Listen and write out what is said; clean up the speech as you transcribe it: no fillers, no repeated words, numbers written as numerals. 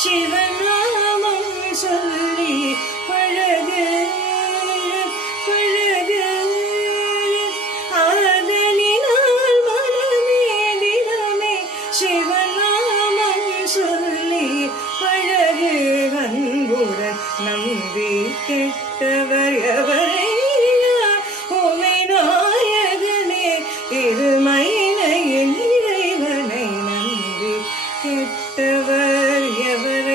சிவநாமம் சொல்லி பழகு பழகு. ஆதலினால் மனமே தினமே சிவநாமம் சொல்லி பழகு. அன்புடன் நம்பி கெட்டவர் எவரையா உமை நாயகனே இருமைனையின் இறைவனை நம்பி கெட்டவர் எவர்